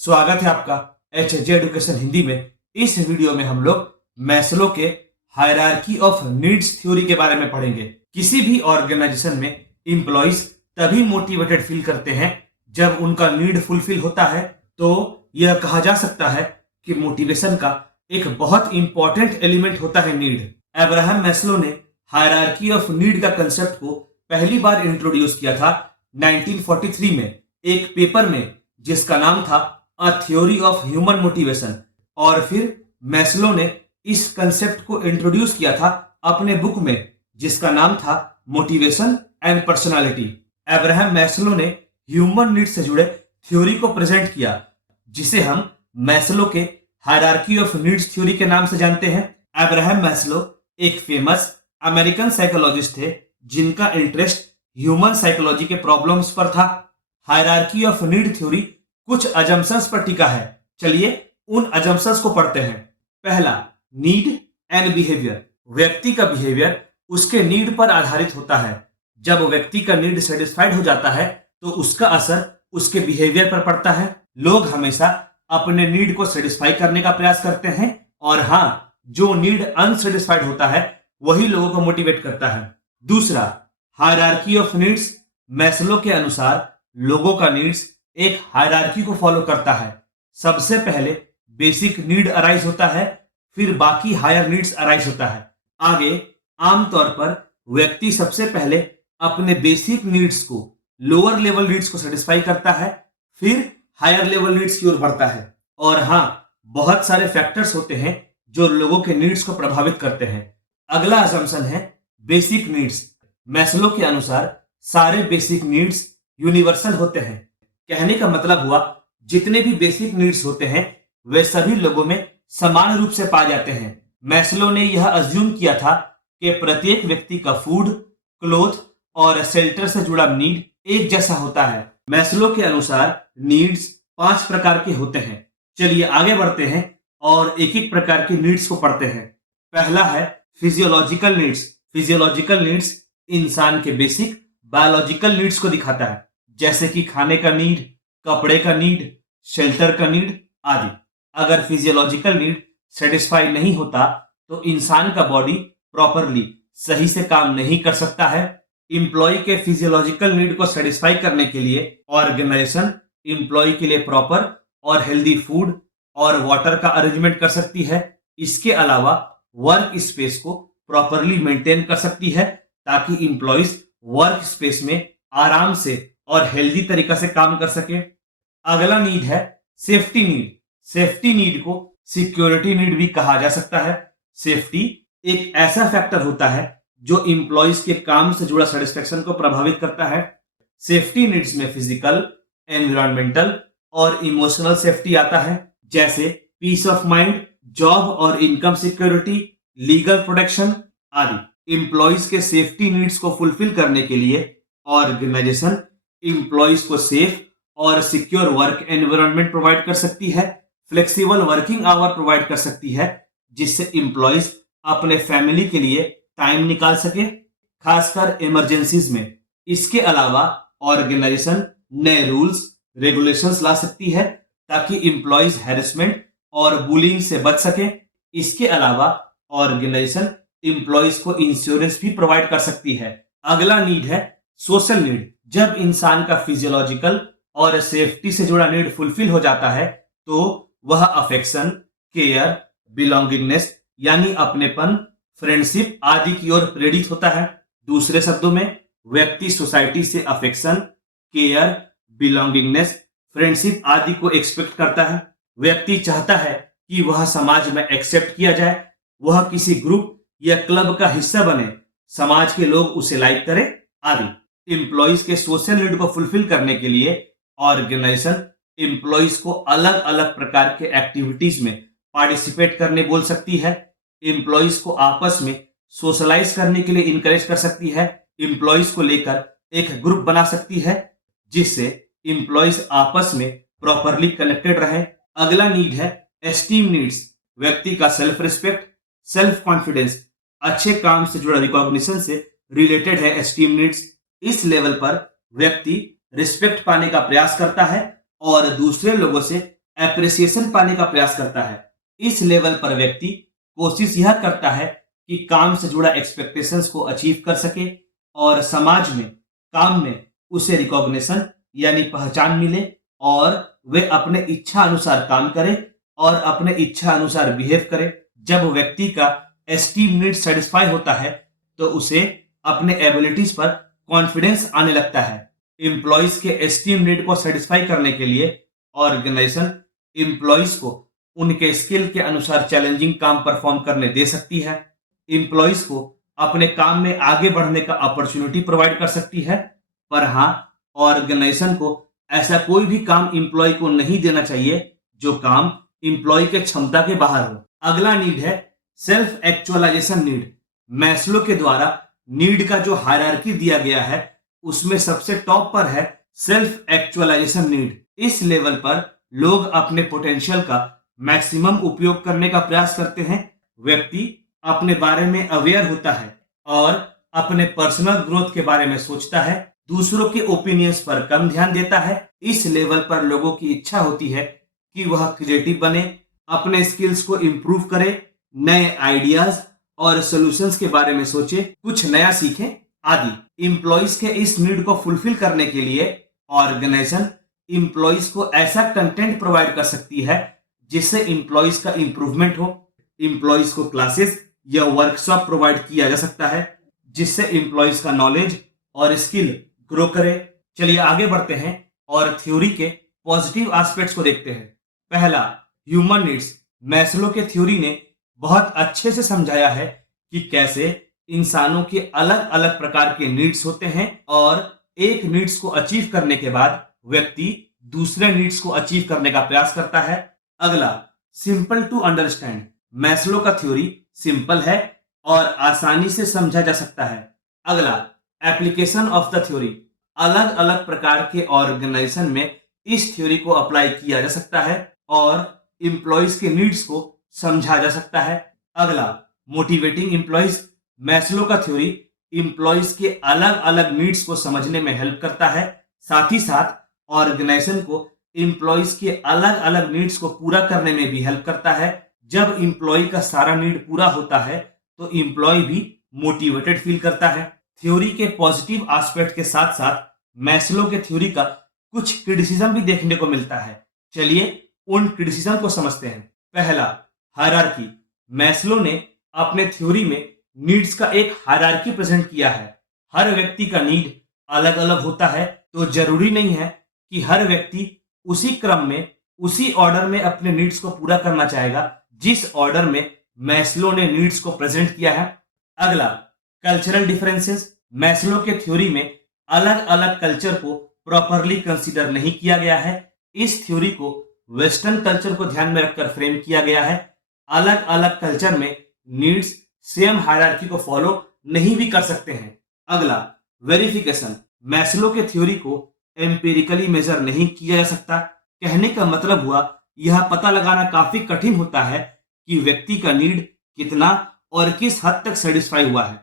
स्वागत है आपका HJ एडुकेशन हिंदी में। इस वीडियो में हम लोग मैस्लो के हायरार्की ऑफ नीड्स थ्योरी के बारे में पढ़ेंगे। किसी भी ऑर्गेनाइजेशन में एम्प्लॉइज तभी मोटिवेटेड फील करते हैं जब उनका नीड फुलफिल होता है। तो यह कहा जा सकता है कि मोटिवेशन का एक बहुत इंपॉर्टेंट एलिमेंट होता है नीड। अब्राहम मैस्लो ने हायरार्की ऑफ नीड का कंसेप्ट को पहली बार इंट्रोड्यूस किया था 1943 में एक पेपर में, जिसका नाम था a theory of human motivation. और फिर मैस्लो ने इस कंसेप्ट को इंट्रोड्यूस किया था अपने बुक में, जिसका नाम था motivation and personality. Abraham Maslow ने ह्यूमन नीड से जुड़े थ्योरी को प्रेजेंट किया, जिसे हम मैस्लो के हायरार्की ऑफ नीड्स थ्योरी के नाम से जानते हैं। अब्राहम मैस्लो एक फेमस अमेरिकन साइकोलॉजिस्ट थे जिनका इंटरेस्ट ह्यूमन साइकोलॉजी के प्रॉब्लम्स पर था। हायरार्की ऑफ नीड थ्योरी कुछ अजम्पशंस पर टिका है। चलिए उन अजम्पशंस को पढ़ते हैं। पहला, नीड एंड बिहेवियर। व्यक्ति का बिहेवियर उसके नीड पर आधारित होता है। जब व्यक्ति का नीड सेटिस्फाइड हो जाता है तो उसका असर उसके बिहेवियर पर पड़ता है। लोग हमेशा अपने नीड को सेटिस्फाई करने का प्रयास करते हैं, और हाँ, जो नीड अनसेटिस्फाइड होता है वही लोगों को मोटिवेट करता है। दूसरा, हायरार्की ऑफ नीड्स। मैस्लो के अनुसार लोगों का नीड्स एक हायरार्की को फॉलो करता है। सबसे पहले बेसिक नीड अराइज होता है, फिर बाकी हायर नीड्स अराइज होता है। आगे आमतौर पर व्यक्ति सबसे पहले अपने बेसिक नीड्स को, लोअर लेवल नीड्स को सेटिस्फाई करता है, फिर हायर लेवल नीड्स की ओर बढ़ता है। और हाँ, बहुत सारे फैक्टर्स होते हैं जो लोगों के नीड्स को प्रभावित करते हैं। अगला असम्पशन है बेसिक नीड्स। मैस्लो के अनुसार सारे बेसिक नीड्स यूनिवर्सल होते हैं। कहने का मतलब हुआ, जितने भी बेसिक नीड्स होते हैं वे सभी लोगों में समान रूप से पाए जाते हैं। मैस्लो ने यह अज्यूम किया था कि प्रत्येक व्यक्ति का फूड, क्लोथ और शेल्टर से जुड़ा नीड एक जैसा होता है। मैस्लो के अनुसार नीड्स 5 प्रकार के होते हैं। चलिए आगे बढ़ते हैं और एक एक प्रकार की नीड्स को पढ़ते हैं। पहला है फिजियोलॉजिकल नीड्स। फिजियोलॉजिकल नीड्स इंसान के बेसिक बायोलॉजिकल नीड्स को दिखाता है, जैसे कि खाने का नीड, कपड़े का नीड, शेल्टर का नीड आदि। अगर फिजियोलॉजिकल नीड सेटिस्फाई नहीं होता तो इंसान का बॉडी प्रॉपरली सही से काम नहीं कर सकता है। एम्प्लॉय के फिजियोलॉजिकल नीड को सेटिस्फाई करने के लिए ऑर्गेनाइजेशन एम्प्लॉय के लिए प्रॉपर और हेल्दी फूड और वाटर का अरेंजमेंट कर सकती है। इसके अलावा वर्क स्पेस को प्रॉपरली मेंटेन कर सकती है, ताकि एम्प्लॉयज वर्क स्पेस में आराम से और हेल्दी तरीका से काम कर सके। अगला नीड है सेफ्टी नीड। सेफ्टी नीड को सिक्योरिटी नीड भी कहा जा सकता है। सेफ्टी एक ऐसा फैक्टर होता है जो एम्प्लॉयज के काम से जुड़ा सेटिस्फेक्शन को प्रभावित करता है। सेफ्टी नीड्स में फिजिकल, एनवायरमेंटल और इमोशनल सेफ्टी आता है, जैसे पीस ऑफ माइंड, जॉब और इनकम सिक्योरिटी, लीगल प्रोटेक्शन आदि। एम्प्लॉयज के सेफ्टी नीड्स को फुलफिल करने के लिए ऑर्गेनाइजेशन एम्प्लॉयज को सेफ और सिक्योर वर्क एनवायरनमेंट प्रोवाइड कर सकती है, फ्लेक्सिबल वर्किंग आवर प्रोवाइड कर सकती है, जिससे एम्प्लॉयज अपने फैमिली के लिए टाइम निकाल सके, खासकर इमरजेंसीज में। इसके अलावा ऑर्गेनाइजेशन नए रूल्स रेगुलेशंस ला सकती है ताकि एम्प्लॉयज हैरेसमेंट और बुलिंग से बच सके। इसके अलावा ऑर्गेनाइजेशन एम्प्लॉयज को इंश्योरेंस भी प्रोवाइड कर सकती है। अगला नीड है सोशल नीड। जब इंसान का फिजियोलॉजिकल और सेफ्टी से जुड़ा नीड फुलफिल हो जाता है तो वह अफेक्शन, केयर, बिलोंगिंगनेस यानी अपनेपन, फ्रेंडशिप आदि की ओर प्रेरित होता है। दूसरे शब्दों में, व्यक्ति सोसाइटी से अफेक्शन, केयर, बिलोंगिंगनेस, फ्रेंडशिप आदि को एक्सपेक्ट करता है। व्यक्ति चाहता है कि वह समाज में एक्सेप्ट किया जाए, वह किसी ग्रुप या क्लब का हिस्सा बने, समाज के लोग उसे लाइक करें आदि। एम्प्लॉयज के सोशल नीड को फुलफिल करने के लिए ऑर्गेनाइजेशन एम्प्लॉयज को अलग अलग प्रकार के एक्टिविटीज में पार्टिसिपेट करने बोल सकती है। एम्प्लॉयज को आपस में सोशलाइज करने के लिए इनकरेज कर सकती है। एम्प्लॉयज को लेकर एक ग्रुप बना सकती है, जिससे एम्प्लॉयज आपस में प्रॉपरली कनेक्टेड रहे। अगला नीड है एस्टीम नीड्स। व्यक्ति का सेल्फ रिस्पेक्ट, सेल्फ कॉन्फिडेंस, अच्छे काम से जुड़ा रिकॉग्निशन से रिलेटेड है एस्टीम नीड्स। इस लेवल पर व्यक्ति रिस्पेक्ट पाने का प्रयास करता है और दूसरे लोगों से एप्रिसिएशन पाने का प्रयास करता है। इस लेवल पर व्यक्ति कोशिश यह करता है कि काम से जुड़ा एक्सपेक्टेशंस को अचीव कर सके और समाज में काम में उसे रिकॉग्निशन यानी पहचान मिले और वे अपने इच्छा अनुसार काम करे और अपने इच्छा अनुसार बिहेव करे। जब व्यक्ति का एस्टीम नीड सेटिस्फाई होता है तो उसे अपने एबिलिटीज पर कॉन्फिडेंस आने लगता है। एम्प्लॉइज के एस्टीम नीड को सेटिस्फाई करने के लिए ऑर्गेनाइजेशन एम्प्लॉइज को उनके स्किल के अनुसार चैलेंजिंग काम परफॉर्म करने दे सकती है। एम्प्लॉइज को अपने काम में आगे बढ़ने का अपॉर्चुनिटी प्रोवाइड कर सकती है। पर हाँ, ऑर्गेनाइजेशन को ऐसा कोई भी काम एम्प्लॉय को नहीं देना चाहिए जो काम एम्प्लॉय के क्षमता के बाहर हो। अगला नीड है सेल्फ एक्चुअलाइजेशन नीड। मैस्लो के द्वारा नीड का जो हायरार्की दिया गया है उसमें सबसे टॉप पर है सेल्फ एक्चुअलाइजेशन नीड। इस लेवल पर लोग अपने पोटेंशियल का मैक्सिमम उपयोग करने का प्रयास करते हैं। व्यक्ति अपने बारे में अवेयर होता है और अपने पर्सनल ग्रोथ के बारे में सोचता है, दूसरों के ओपिनियंस पर कम ध्यान देता है। इस लेवल पर लोगों की इच्छा होती है कि वह क्रिएटिव बने, अपने स्किल्स को इंप्रूव करे, नए आइडियाज और सॉल्यूशंस के बारे में सोचे, कुछ नया सीखे आदि। एम्प्लॉइज के इस नीड को फुलफिल करने के लिए ऑर्गेनाइजेशन एम्प्लॉइज को ऐसा कंटेंट प्रोवाइड कर सकती है जिससे एम्प्लॉइज का इंप्रूवमेंट हो। एम्प्लॉइज को क्लासेस या वर्कशॉप प्रोवाइड किया जा सकता है जिससे एम्प्लॉइज का नॉलेज और स्किल ग्रो करे। चलिए आगे बढ़ते हैं और थ्योरी के पॉजिटिव एस्पेक्ट्स को देखते हैं। पहला, ह्यूमन नीड्स। मैस्लो के थ्योरी ने बहुत अच्छे से समझाया है कि कैसे इंसानों के अलग अलग प्रकार के नीड्स होते हैं और एक नीड्स को अचीव करने के बाद व्यक्ति दूसरे नीड्स को अचीव करने का प्रयास करता है। अगला, सिंपल टू अंडरस्टैंड। मैस्लो का थ्योरी सिंपल है और आसानी से समझा जा सकता है। अगला, एप्लीकेशन ऑफ द थ्योरी। अलग अलग प्रकार के ऑर्गेनाइजेशन में इस थ्योरी को अप्लाई किया जा सकता है और एम्प्लॉइज के नीड्स को समझा जा सकता है। अगला, मोटिवेटिंग एम्प्लॉइज। मैस्लो का थ्योरी एम्प्लॉइज के अलग अलग नीड्स को समझने में हेल्प करता है, साथ ही साथ ऑर्गेनाइजेशन को एम्प्लॉइज के अलग अलग नीड्स को पूरा करने में भी हेल्प करता है। जब एम्प्लॉय का सारा नीड पूरा होता है तो एम्प्लॉय भी मोटिवेटेड फील करता है। थ्योरी के पॉजिटिव एस्पेक्ट के साथ साथ मैस्लो के थ्योरी का कुछ क्रिटिसिज्म भी देखने को मिलता है। चलिए उन क्रिटिसिज्म को समझते हैं। पहला, हायरार्की। मैस्लो ने अपने थ्योरी में नीड्स का एक हायरार्की प्रेजेंट किया है। हर व्यक्ति का नीड अलग अलग होता है तो जरूरी नहीं है कि हर व्यक्ति उसी क्रम में उसी ऑर्डर में अपने नीड्स को पूरा करना चाहेगा जिस ऑर्डर में मैस्लो ने नीड्स को प्रेजेंट किया है। अगला, कल्चरल डिफरेंसेस। मैस्लो के थ्योरी में अलग अलग कल्चर को प्रॉपरली कंसीडर नहीं किया गया है। इस थ्योरी को वेस्टर्न कल्चर को ध्यान में रखकर फ्रेम किया गया है। अलग अलग कल्चर में नीड्स सेम हायरार्की को फॉलो नहीं भी कर सकते हैं। अगला, वेरिफिकेशन। मैस्लो के थ्योरी को एम्पिरिकली मेजर नहीं किया जा सकता। कहने का मतलब हुआ यह पता लगाना काफी कठिन होता है कि व्यक्ति का नीड कितना और किस हद तक सेटिस्फाई हुआ है।